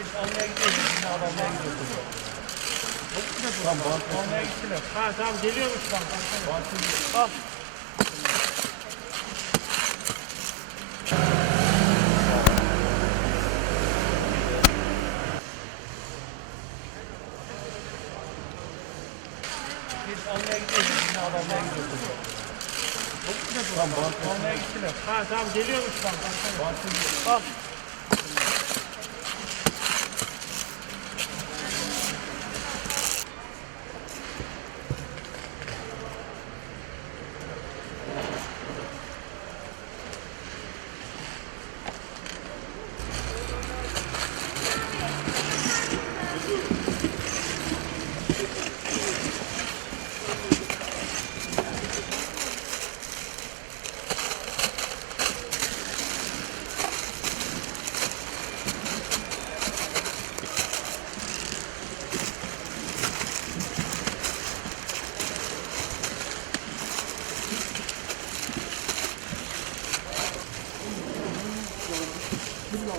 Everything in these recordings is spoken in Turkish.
Biz almaya gidiyoruz. Şimdi almaya gidiyoruz. Tamam, almaya gittiler. Ha tamam geliyormuş bak. Al. Biz almaya gidiyoruz. Şimdi almaya gidiyoruz. Tamam, almaya gittiler. Ha tamam geliyormuş bak. Al. Ee,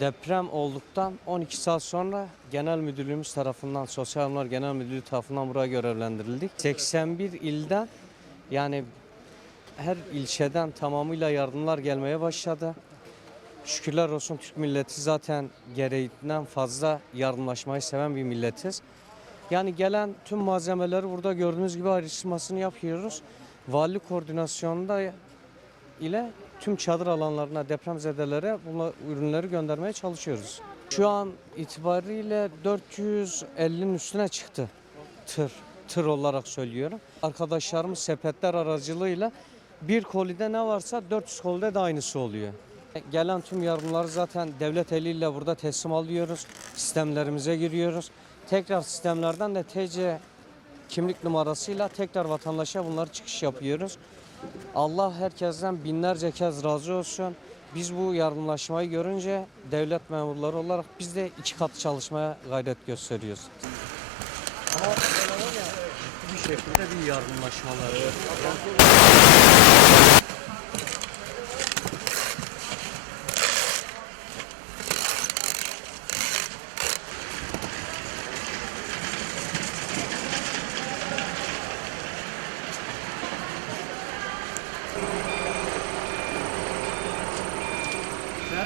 deprem olduktan 12 saat sonra genel müdürlüğümüz tarafından, Sosyal Yardımlar Genel Müdürlüğü tarafından buraya görevlendirildik. 81 ilden yani her ilçeden tamamıyla yardımlar gelmeye başladı. Şükürler olsun Türk milleti zaten gereğinden fazla yardımlaşmayı seven bir milletiz. Yani gelen tüm malzemeleri burada gördüğünüz gibi ayrıştırmasını yapıyoruz. Vali koordinasyonunda ile tüm çadır alanlarına, depremzedelere bu ürünleri göndermeye çalışıyoruz. Şu an itibariyle 450'nin üstüne çıktı tır, tır olarak söylüyorum. Arkadaşlarımız sepetler aracılığıyla bir kolide ne varsa 400 kolide de aynısı oluyor. Gelen tüm yardımları zaten devlet eliyle burada teslim alıyoruz. Sistemlerimize giriyoruz. Tekrar sistemlerden de TC kimlik numarasıyla tekrar vatandaşa bunları çıkış yapıyoruz. Allah herkesten binlerce kez razı olsun. Biz bu yardımlaşmayı görünce devlet memurları olarak biz de iki kat çalışmaya gayret gösteriyoruz. Ama bir şekilde bir yardımlaşmalar.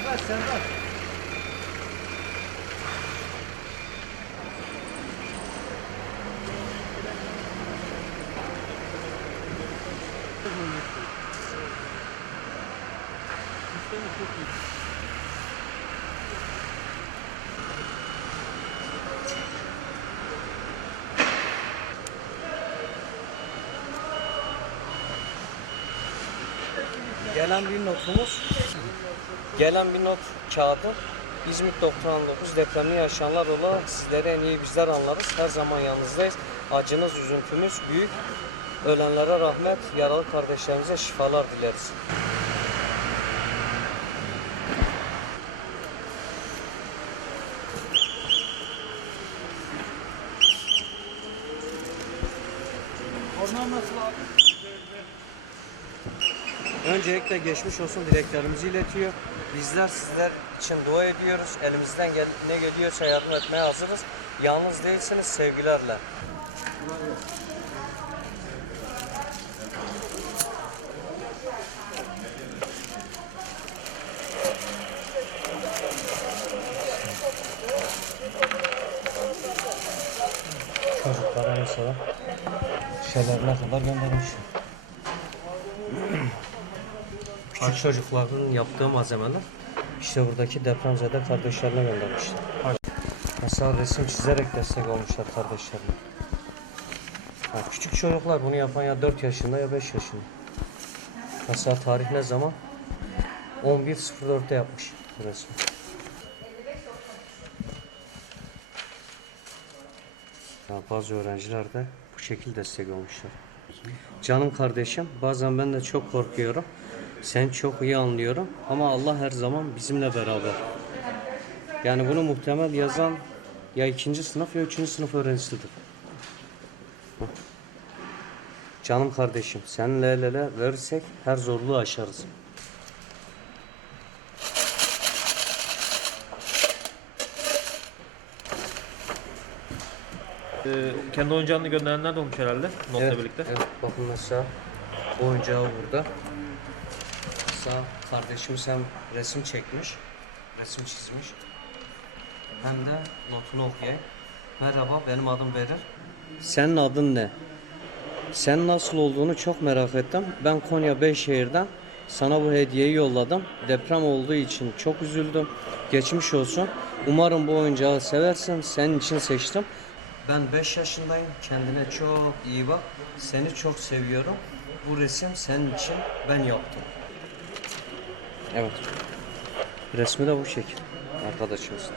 Serdar, Serdar. Gelen bir notumuz, gelen bir not kağıdı İzmit 99 depremli yaşayanlar olarak sizlere en iyi bizler anlarız. Her zaman yanınızdayız. Acınız, üzüntümüz büyük. Ölenlere rahmet, yaralı kardeşlerimize şifalar dileriz. Onlar nasıl abi? Öncelikle geçmiş olsun dileklerimizi iletiyor. Bizler sizler için dua ediyoruz. Elimizden gel ne geliyorsa yardım etmeye hazırız. Yalnız değilsiniz sevgilerle. Çocuklara mesela şeylerine kadar göndermiş. Küçük çocukların yaptığı malzemeler işte buradaki depremzede kardeşlerine göndermişler. Mesela resim çizerek destek olmuşlar kardeşlerine. Ha, küçük çocuklar bunu yapan ya 4 yaşında ya 5 yaşında. Mesela tarih ne zaman? 11.04'te yapmış bu resmi. Ya bazı öğrenciler de bu şekilde destek olmuşlar. Canım kardeşim bazen ben de çok korkuyorum. Seni çok iyi anlıyorum ama Allah her zaman bizimle beraber. Yani bunu muhtemel yazan ya ikinci sınıf ya üçüncü sınıf öğrencisidir. Canım kardeşim seninle el ele verirsek her zorluğu aşarız. Ee, kendi oyuncağını gönderenler de olmuş herhalde. Notla evet, birlikte. Evet bakın mesela oyuncağı burada. Mesela kardeşimiz hem resim çekmiş, resim çizmiş. Hem de notunu okuyayım. Merhaba benim adım Berir. Senin adın ne? Sen nasıl olduğunu çok merak ettim. Ben Konya Beyşehir'den sana bu hediyeyi yolladım. Deprem olduğu için çok üzüldüm. Geçmiş olsun. Umarım bu oyuncağı seversin. Senin için seçtim. Ben 5 yaşındayım. Kendine çok iyi bak. Seni çok seviyorum. Bu resim senin için ben yaptım. Evet. Resmi de bu şekil. Arkadaşımız.